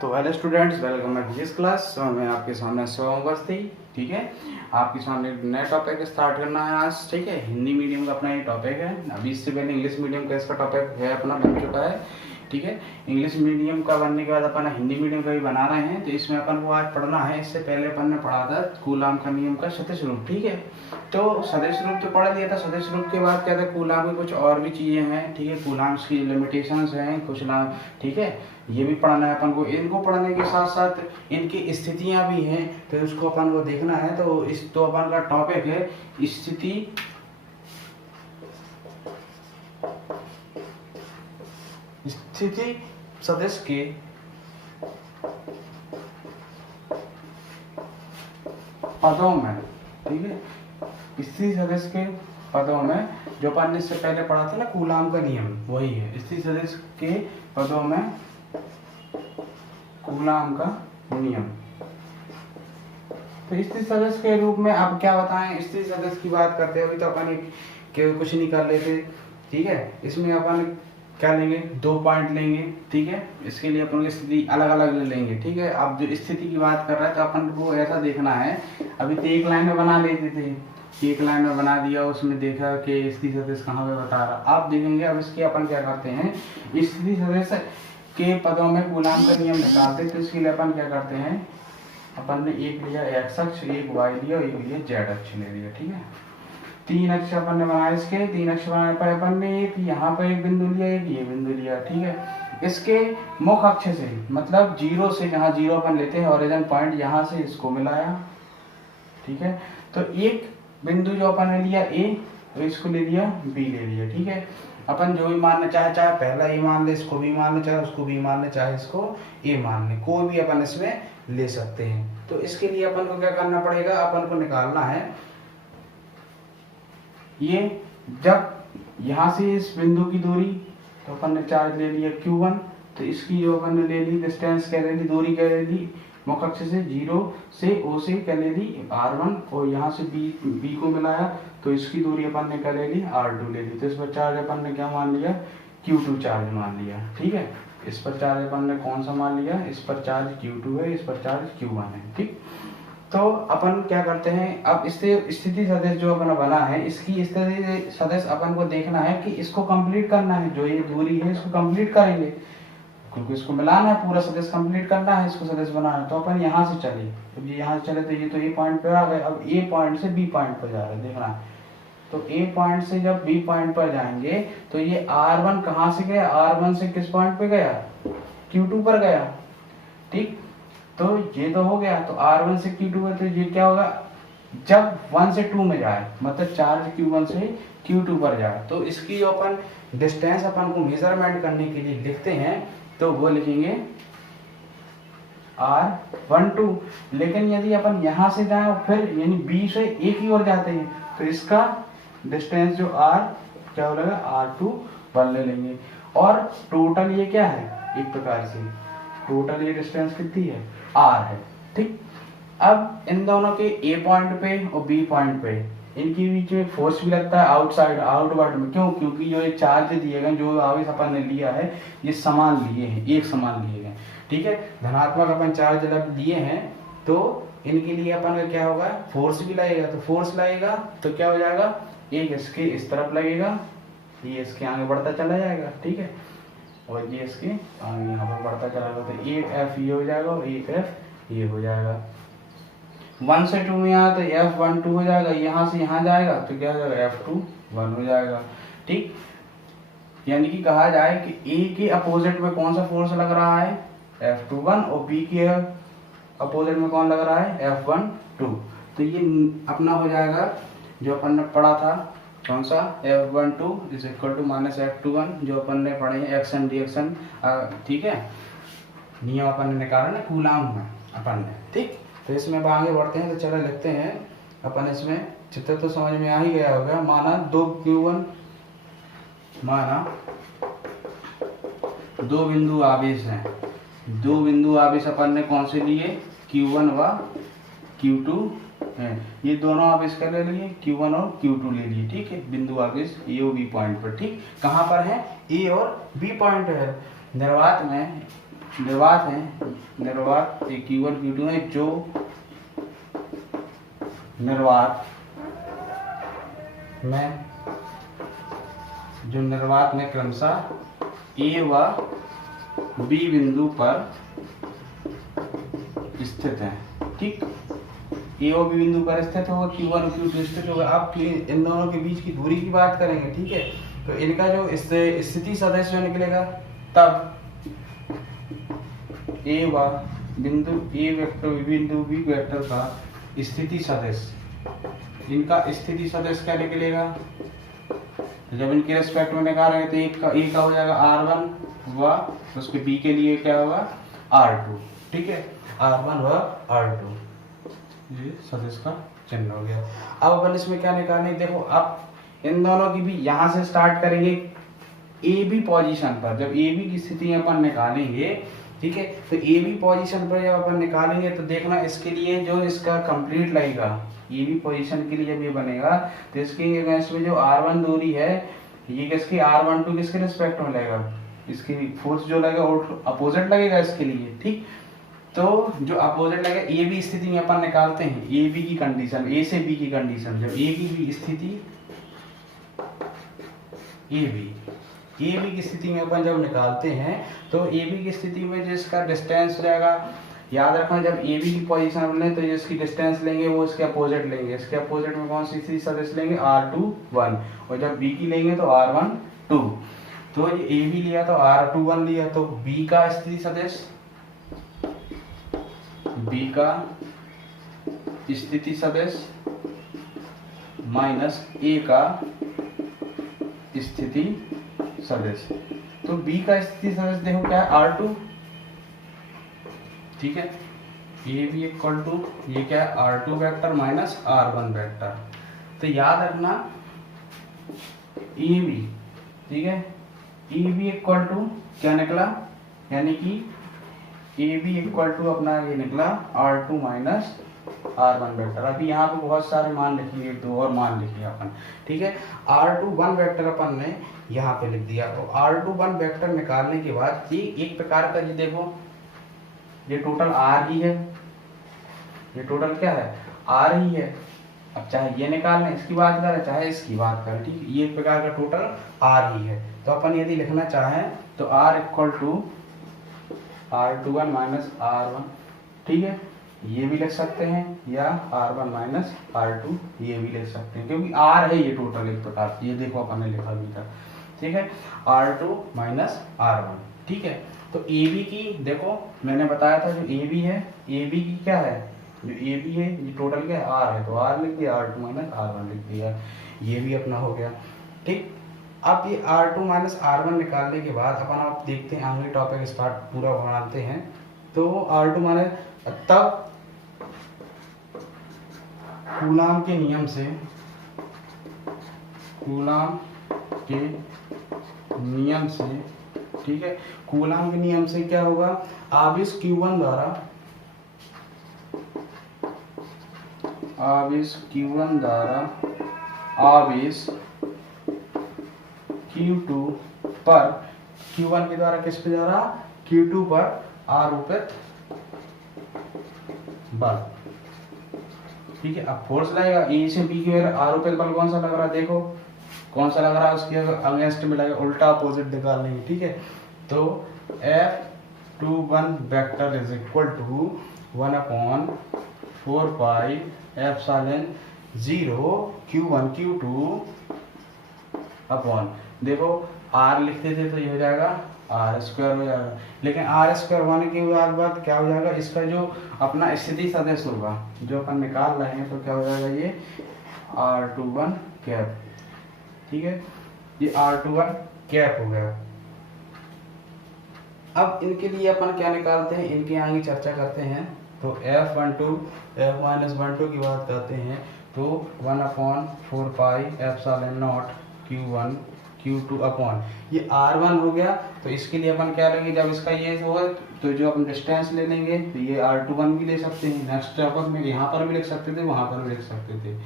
तो hello students, welcome back this class. मैं आपके सामने शिवम अवस्थी। ठीक है, आपके सामने नया टॉपिक स्टार्ट करना है आज। ठीक है, हिंदी मीडियम का अपना ये टॉपिक है। अभी इससे पहले इंग्लिश मीडियम का इसका टॉपिक है अपना बन चुका है। ठीक है, इंग्लिश मीडियम का बनने के बाद अपन हिंदी मीडियम का भी बना रहे हैं। तो इसमें अपन को आज पढ़ना है। इससे पहले अपन ने पढ़ा था कूलाम का नियम का सदिश रूप। ठीक है, तो सदिश रूप तो पढ़ लिया था। सदिश रूप के बाद क्या था, कूलाम की कुछ और भी चीज़ें हैं। ठीक है, कूलाम्स की लिमिटेशंस हैं कुछ ना। ठीक है, ये भी पढ़ना है अपन को। इनको पढ़ने के साथ साथ इनकी स्थितियां भी हैं, तो उसको अपन को देखना है। तो इस तो अपन का टॉपिक है स्थिति सदिश के पदों में। ठीक है, स्थिति सदिश के पदों में जो अपन ने इससे पहले पढ़ा था ना कूलाम का नियम, वही है स्थिति सदिश के पदों में कूलाम का नियम। तो स्थिति सदिश के रूप में अब क्या बताएं। स्थिति सदिश की बात करते हैं, अभी तो अपन कुछ नहीं कर लेते। ठीक है, इसमें अपन क्या लेंगे, 2 पॉइंट लेंगे। ठीक है, इसके लिए अपन की स्थिति अलग अलग ले लेंगे। ठीक है, अब जो स्थिति की बात कर रहा है तो अपन को ऐसा देखना है। अभी तो एक लाइन में बना लेते थे, एक लाइन में बना दिया, उसमें देखा कि स्थिति सदिश कहाँ पे बता रहा। आप देखेंगे अब इसके अपन क्या करते हैं, स्थिति सदिश के पदों में कूलाम का नियम निकालते हैं। तो इसके लिए अपन क्या करते हैं, अपन ने एक लिया एक्स अक्ष, एक वाई लिया, एक लिया जेड अक्ष ले लिया। ठीक है, 3 अक्ष अपन ने बनाया। इसके 3 अक्ष बनाने पर अपन ने एक यहाँ पर एक बिंदु लिया, एक ये बिंदु लिया। ठीक है, इसके मुख अक्ष से मतलब 0 से, जहाँ 0 अपन लेते हैं ओरिजिन पॉइंट, यहाँ से इसको मिलाया। ठीक है, तो एक बिंदु जो अपन ने लिया ए, तो इसको ले लिया बी ले लिया। ठीक है, अपन जो भी मानना चाहे, चाहे पहला ए मान ले, इसको भी मान ले, चाहे उसको भी मान ले, चाहे इसको ए मान ले, कोई भी अपन इसमें ले सकते हैं। तो इसके लिए अपन को क्या करना पड़ेगा, अपन को निकालना है ये, जब यहाँ से इस बिंदु की दूरी, तो अपन ने चार्ज ले लिया q1, तो इसकी जो अपन ने ले ली डिस्टेंस क्या ले ली, दूरी क्या ले ली, मुख्य अक्ष से 0 से o से क्या ले ली r1, और यहाँ से b को मिलाया, तो इसकी दूरी अपन ने क्या ले ली r2 ले ली। तो इस पर चार्ज अपन ने क्या मान लिया, q2 चार्ज मान लिया। ठीक है, इस पर चार्ज अपन ने कौन सा मान लिया, इस पर चार्ज q2 है, इस पर चार्ज q1 है। ठीक, तो अपन क्या करते हैं, अब इससे स्थिति सदिश जो अपन बना है, इसकी स्थिति सदिश अपन को देखना है कि इसको कंप्लीट करना है। जो ये दूरी है इसको कंप्लीट करेंगे, क्योंकि इसको मिलाना है, पूरा सदिश कंप्लीट करना है, इसको सदिश बनाना है। तो अपन यहाँ से चले, तो ये यहाँ से चले तो ये तो ए पॉइंट पे आ गए। अब ए पॉइंट से बी पॉइंट पर जा रहे हैं, देखना है। तो ए पॉइंट से जब बी पॉइंट पर जाएंगे तो ये r1 कहाँ से गया, r1 से किस पॉइंट पे गया, q2 पर गया। ठीक, तो ये तो हो गया। तो r1 से q2 है, तो ये क्या होगा, जब 1 से 2 में जाए, मतलब चार्ज q1 से q2 पर जाए, तो इसकी जो अपन डिस्टेंस अपन को मेजरमेंट करने के लिए लिखते हैं, तो वो लिखेंगे r12। लेकिन यदि अपन यहाँ से जाए और फिर यानी b से a की ओर जाते हैं, तो इसका डिस्टेंस जो r क्या हो जाएगा, r21 ले लेंगे। और टोटल ये क्या है, एक प्रकार से टोटल ये डिस्टेंस कितनी है, r है। ठीक, अब इन दोनों के a पॉइंट पे और b पॉइंट पे, इनके बीच में फोर्स भी लगता है आउटसाइड, आउटवर्ड में। क्यों, क्योंकि जो ये चार्ज दिए गए, जो आवेश अपन ने लिया है, ये समान लिए हैं, एक समान लिए गए। ठीक है, धनात्मक अपन चार्ज जब दिए हैं, तो इनके लिए अपन का क्या होगा, फोर्स भी लगेगा। तो फोर्स लगेगा तो क्या हो जाएगा, एक इसके इस तरफ लगेगा, ये इसके आगे बढ़ता चला जाएगा। ठीक है, और ये इसके आगे यहाँ पर बढ़ता चला जाएगा। तो एक एफ ये हो जाएगा और एक एफ ये हो जाएगा। 1 से 2 में आया तो F1 2 हो जाएगा, यहाँ से यहाँ जाएगा तो क्या हो जाएगा, F2 1 हो जाएगा। ठीक, यानी कि कहा जाए कि A के अपोजिट में कौन सा फोर्स लग रहा है, F2 1, और B के अपोजिट में कौन लग रहा है, F1 2। तो ये अपना हो जाएगा जो अपन ने पढ़ा था, कौन सा, F1 2 is equal to minus F2 1, जो अपन ने पढ़े हैं एक्शन रिएक्शन। ठीक है, नियम अपन ने निकाला ना कूलाम में अपन ने। ठीक, तो इसमें आगे बढ़ते हैं। तो चलो लिखते हैं अपन, इसमें चित्र तो समझ में आ ही गया होगा। माना 2q1, माना 2 बिंदु आवेश हैं, 2 बिंदु आवेश अपन ने कौन से लिए, q1 व q2 हैं। ये दोनों आवेश कर ले लिए, q1 और q2 ले लिए। ठीक है, बिंदु आवेश ए और बी पॉइंट पर। ठीक, कहाँ पर है, ए और बी पॉइंट है, निर्वात में, निर्वात है निर्वात ये Q1 Q2 है, जो निर्वात में क्रमशः ए व बी बिंदु पर स्थित है। ठीक, ए और बी बिंदु पर स्थित होगा, Q1 और Q2 स्थित होगा। अब इन दोनों के बीच की दूरी की बात करेंगे। ठीक है, तो इनका जो स्थिति सदिश जो निकलेगा, तब ए व बिंदु ए वेक्टर बिंदु बी वेक्टर का स्थिति सदिश, इनका स्थिति सदिश क्या निकलेगा? तो जब इनके रेस्पेक्ट में निकालेंगे तो एक का हो जाएगा R1 व उसके B के लिए क्या होगा R2। ठीक है, R1 व R2, ये सदिश का चिन्ह हो गया। अब अपन इसमें क्या निकालेंगे, देखो अब इन दोनों की भी यहाँ से स्टार्ट करेंगे ए बी पोजीशन पर। जब ए बी की स्थिति अपन निकालेंगे, ठीक है, तो ए बी पोजीशन पर जब अपन निकालेंगे तो देखना इसके लिए जो इसका कंप्लीट लगेगा, ए बी पोजीशन के लिए जब ये बनेगा तो इसके अगेंस्ट में जो R1 दूरी है, ये किसकी R12 किसके रिस्पेक्ट में लगेगा, इसकी फोर्स जो लगेगा अपोजिट लगेगा इसके लिए। ठीक, तो जो अपोजिट लगेगा ए बी स्थिति में अपन निकालते हैं ए बी की कंडीशन, ए से बी की कंडीशन। जब ए बी स्थिति ए बी की स्थिति में अपन जब निकालते हैं तो ए बी की स्थिति में जिसका डिस्टेंस हो जाएगा, याद रखना जब ए बी की पोजीशन लें तो जिसकी डिस्टेंस लेंगे वो इसके अपोजिट लेंगे। इसके अपोजिट में कौन सी स्थिति सदिश लेंगे, R21, और जब बी की लेंगे तो R12। तो ये ए बी लिया तो R21 लिया, तो बी का स्थिति सदिश, बी का स्थिति सदिश माइनस ए का स्थिति सदिश। तो बी का स्थिति सदिश देखो क्या है, R2। ठीक है, ए बी इक्वल टू ये क्या है R2 vector minus R1 vector. तो याद रखना ए बी, ठीक है, ए बी इक्वल टू क्या निकला, यानी कि ए बी इक्वल टू अपना ये निकला R2 माइनस R1 वेक्टर। अभी यहाँ पे बहुत सारे मान लिखेंगे, दो और मान लिखेंगे अपन। ठीक है, R21 वेक्टर अपन ने यहाँ पे लिख दिया। तो R21 वेक्टर निकालने के बाद ये एक प्रकार का, ये देखो ये टोटल R ही है, ये टोटल क्या है R ही है। अब चाहे ये निकालना इसकी बात करें चाहे इसकी बात करें, ठीक, ये एक प्रकार का टोटल R ही है। तो अपन यदि लिखना चाहें तो R equal to R21 minus R1, ठीक है, ये भी लिख सकते हैं, या R1 माइनस R2 ये भी लिख सकते हैं, क्योंकि R है ये टोटल एक प्रकार से। ये देखो अपन ने लिखा भी था, ठीक है, R2 माइनस R1। ठीक है, तो ए बी की देखो मैंने बताया था जो ए बी है, ए बी की क्या है, जो ए बी है ये टोटल क्या है R है, तो R लिख दिया, R2 माइनस R1 लिख दिया, ये भी अपना हो गया। ठीक, अब ये R2 माइनस R1 निकालने के बाद अपन आप देखते हैं आगे टॉपिक स्टार्ट पूरा बनाते हैं। तो R2 माइनस, तब कूलाम के नियम से, कूलाम के नियम से, ठीक है, कूलाम के नियम से क्या होगा, आवेश Q1 द्वारा, आवेश Q1 द्वारा आवेश Q2 पर, Q1 के द्वारा किस पे जा रहा, Q2 पर आरोपित बल। ठीक है, अब फोर्स लगेगा ए से बी की आरोपित बल कौन सा लग रहा है, देखो कौन सा लग रहा है, उसके अगेंस्ट में लगेगा, उल्टा अपोजिट निकाल लेंगे। ठीक है, तो F21 vector is equal to 1/4 pi epsilon 0 Q1 Q2 upon, देखो R लिखते थे तो ये हो जाएगा R स्क्वायर हो जाएगा, लेकिन R स्क्वायर होने के बाद क्या हो जाएगा, इसका जो अपना स्थिति सदिश होगा जो अपन निकाल रहे हैं, तो क्या हो जाएगा ये R21 कैप। ठीक है, ये R21 कैप हो गया। अब इनके लिए अपन क्या निकालते हैं, इनके आगे चर्चा करते हैं। तो F-12 की बात करते हैं तो 1/4 pi epsilon not Q1 Q2 upon, ये R1 हो गया। तो इसके लिए अपन क्या लेंगे, जब इसका ये होगा तो जो अपन डिस्टेंस ले लेंगे तो ये R21 भी ले सकते हैं। नेक्स्ट टॉपिक में यहाँ पर भी लिख सकते थे, वहाँ पर भी लिख सकते थे।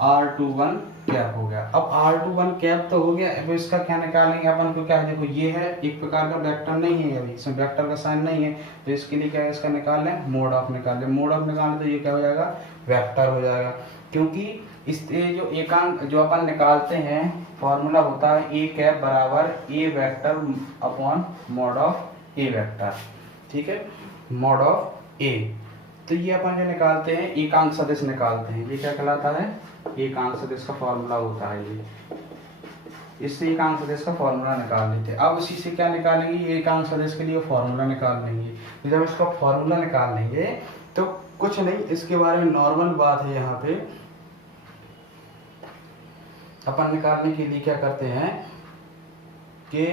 R21 कैप हो गया। अब R21 कैप तो हो गया, अब इसका क्या निकालेंगे अपन को, क्या है देखो ये है एक प्रकार का वेक्टर नहीं है, अभी इसमें वेक्टर का साइन नहीं है, तो इसके लिए क्या है, इसका निकाल लें मोड ऑफ, निकाल लें मोड ऑफ, निकालें तो ये क्या हो जाएगा, वेक्टर हो जाएगा। क्योंकि इस जो एकांक जो अपन निकालते हैं फॉर्मूला होता है ए कैप बराबर A vector upon mod of A vector, ठीक है, मॉड ऑफ ए। तो ये अपन जो निकालते हैं एकांक सदिश निकालते हैं, ये क्या कहलाता है, एकांक सदिश का फॉर्मूला होता है ये, इससे एकांक सदिश का फॉर्मूला निकाल लेते हैं। अब उसी से क्या निकालेंगे, ये एकांक सदिश के लिए फॉर्मूला निकाल लेंगे। तो जब इसका फॉर्मूला निकाल लेंगे तो कुछ नहीं, इसके बारे में नॉर्मल बात है, यहाँ पे अपन निकालने के लिए क्या करते हैं कि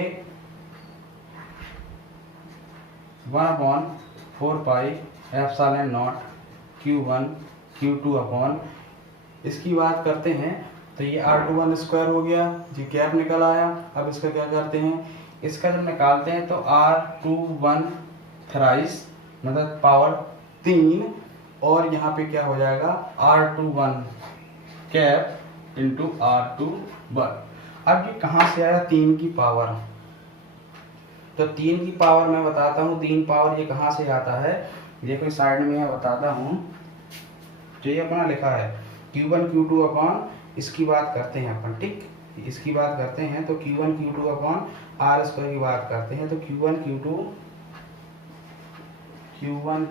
1/4 pi epsilon not Q1 Q2 upon, इसकी बात करते हैं तो ये R21 स्क्वायर हो गया, जी कैप निकल आया। अब इसका क्या करते हैं, इसका जब निकालते हैं तो R21 थ्राइस मतलब पावर 3, और यहाँ पे क्या हो जाएगा R21 कैप इंटू R21। अब ये कहाँ से आया, 3 की पावर, तो 3 की पावर मैं बताता हूँ, 3 पावर ये कहाँ से आता है, देखो साइड में मैं बताता हूँ। जो ये अपना लिखा है Q1 Q2 अपॉन, इसकी बात करते हैं अपन, ठीक, इसकी बात करते हैं तो Q1 Q2 upon R square की बात करते हैं तो Q1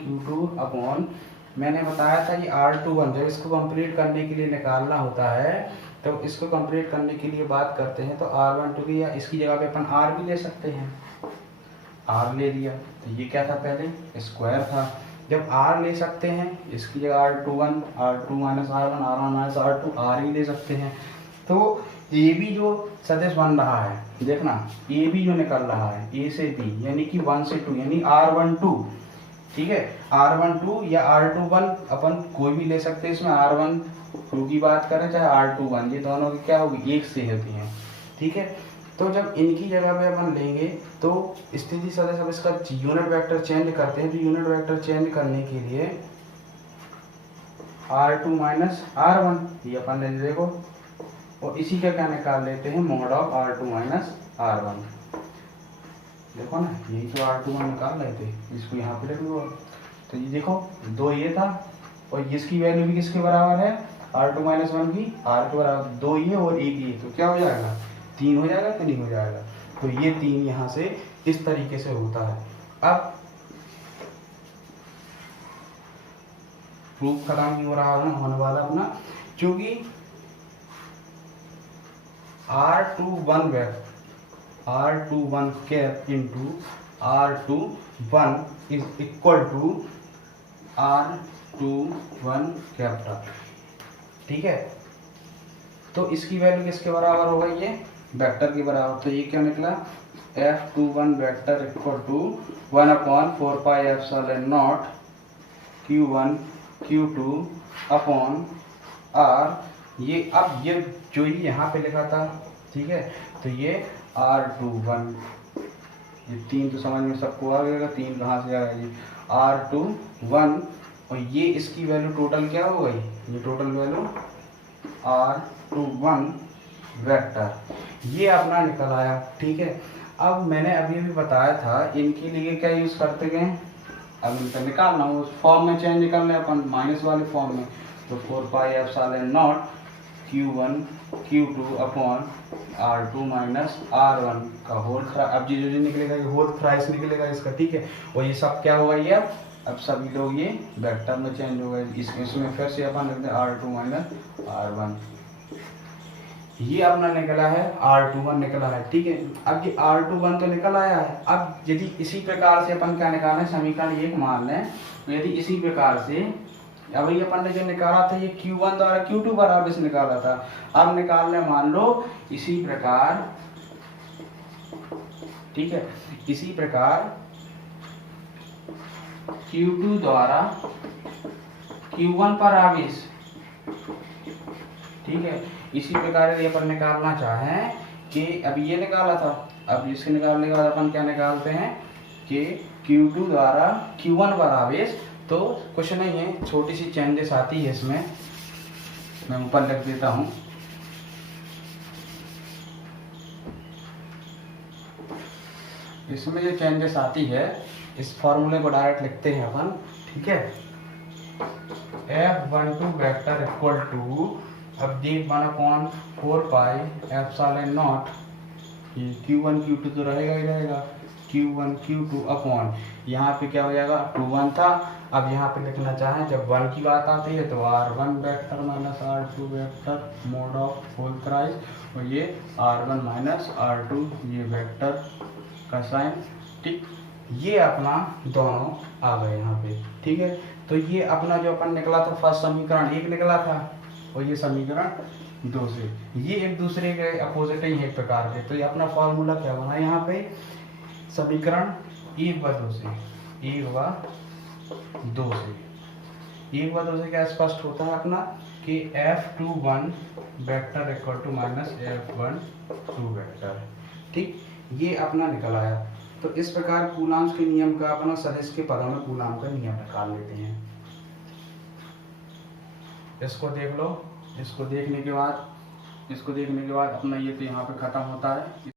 Q2 अपॉन, मैंने बताया था ये R21 जब इसको कंप्लीट करने के लिए निकालना होता है, तो इसको कंप्लीट करने के लिए बात करते हैं तो R12 की, या इसकी जगह पे अपन R भी ले सकते हैं, R ले लिया तो ये क्या था, पहले स्क्वायर था, जब R ले सकते हैं इसकी जगह R21 R2 minus R1 R1 minus R2 R ही ले सकते हैं। तो ये भी जो सदिश बन रहा है, देखना ये भी जो निकल रहा है A से B यानी कि 1 से 2 यानी R12, ठीक है, R12 या R21 अपन कोई भी ले सकते हैं, इसमें R12 की बात करें चाहे R21, ये दोनों की क्या होगी, एक से होती हैं, ठीक है। तो जब इनकी जगह पे अपन लेंगे तो स्थिति सदिश, अब इसका यूनिट वेक्टर चेंज करते हैं, तो यूनिट वेक्टर चेंज करने के लिए R2 माइनस R1 ये अपन ले देखो, और इसी का क्या निकाल लेते हैं, mod of R2 minus R1, देखो ना यही तो R21 निकाल रहे थे, इसको यहाँ पे लिख लो। तो ये देखो 2 ये था, और इसकी वैल्यू भी किसके बराबर है, R2 माइनस 1 की R के बराबर, 2 ये और 1 ये, तो क्या हो जाएगा, 3 हो जाएगा कि नहीं हो जाएगा। तो ये 3 यहाँ से इस तरीके से होता है। अब प्रूफ खत्म नहीं हो रहा होने वाला अपना, क्योंकि R21 cap into R21 is equal to R21 capital, ठीक है। तो इसकी वैल्यू किसके बराबर होगा, ये वेक्टर के बराबर, तो ये क्या निकला, F21 vector equal to 1/4 pi epsilon not Q1 Q2 upon R, ये अब ये जो ही यहाँ पे लिखा था, ठीक है, तो ये R21, ये 3 तो समझ में सबको आ गया, 3 कहाँ से आएगा, ये R21, और ये इसकी वैल्यू टोटल क्या हो गई, ये टोटल वैल्यू R21 वेक्टर, ये अपना निकल आया, ठीक है। अब मैंने अभी भी बताया था इनके लिए क्या यूज़ करते गए, अब इनका निकालना उस फॉर्म में चेंज कर लें अपन, माइनस वाले फॉर्म में, तो 4 पाई epsilon not Q1 Q2 upon R2 minus R1 का होल, अब ये जो निकलेगा ये होल थ्राइस निकलेगा इसका, ठीक है। और ये सब क्या होगा, ये अब सभी लोग ये वेक्टर में चेंज हो गए, इसमें फिर से अपन लिखते हैं R2 माइनस R1, ये अपना निकला है R21 निकला है, ठीक है। अब ये R21 तो निकल आया है, अब यदि इसी प्रकार से अपन क्या निकालें, समीकरण 1 मान लें, तो यदि इसी प्रकार से, अब ये अपन ने जो निकाला था ये Q1 द्वारा Q2 बराबर से निकाला था, अब निकाल लें मान लो इसी प्रकार, ठीक है, इसी प्रकार Q2 द्वारा Q1 पर आवेश, ठीक है। इसी प्रकार यदि अपन निकालना चाहें कि अब ये निकाला था, अब इसके निकालने के बाद अपन क्या निकालते हैं कि Q2 द्वारा Q1 पर आवेश, तो कुछ नहीं है, छोटी सी चेंजेस आती है इसमें, मैं ऊपर लिख देता हूँ। इसमें जो चेंजेस आती है, इस फॉर्मूले को डायरेक्ट लिखते हैं अपन, ठीक है। F12 वेक्टर इक्वल टू, अब देख 1/4 एप्सिलॉन नॉट, ये Q1 Q2 तो रहेगा ही रहेगा, Q1 Q2 अपॉन, यहाँ पे क्या हो जाएगा 2 1 था, अब यहाँ पे लिखना चाहें जब 1 की बात आती है तो R1 vector minus R2 vector mod of whole thrice, और ये R1 माइनस R2 ये वेक्टर का साइन, ठीक। ये अपना दोनों आ गए यहाँ पे, ठीक है। तो ये अपना जो अपन निकला था फर्स्ट समीकरण 1 निकला था, और ये समीकरण 2 से, ये एक दूसरे के अपोजिट ही है एक प्रकार के। तो ये अपना फॉर्मूला क्या बना यहाँ पे, समीकरण 1/2 से, 1/2 से, 1/2 से क्या स्पष्ट होता है अपना कि F21 vector equal to minus F12 vector, ठीक। ये अपना निकल आया। तो इस प्रकार कूलॉम्स के नियम का अपना सदिश के पदों में कूलॉम का नियम निकाल लेते हैं। इसको देख लो, इसको देखने के बाद अपना ये तो यहाँ पे खत्म होता है।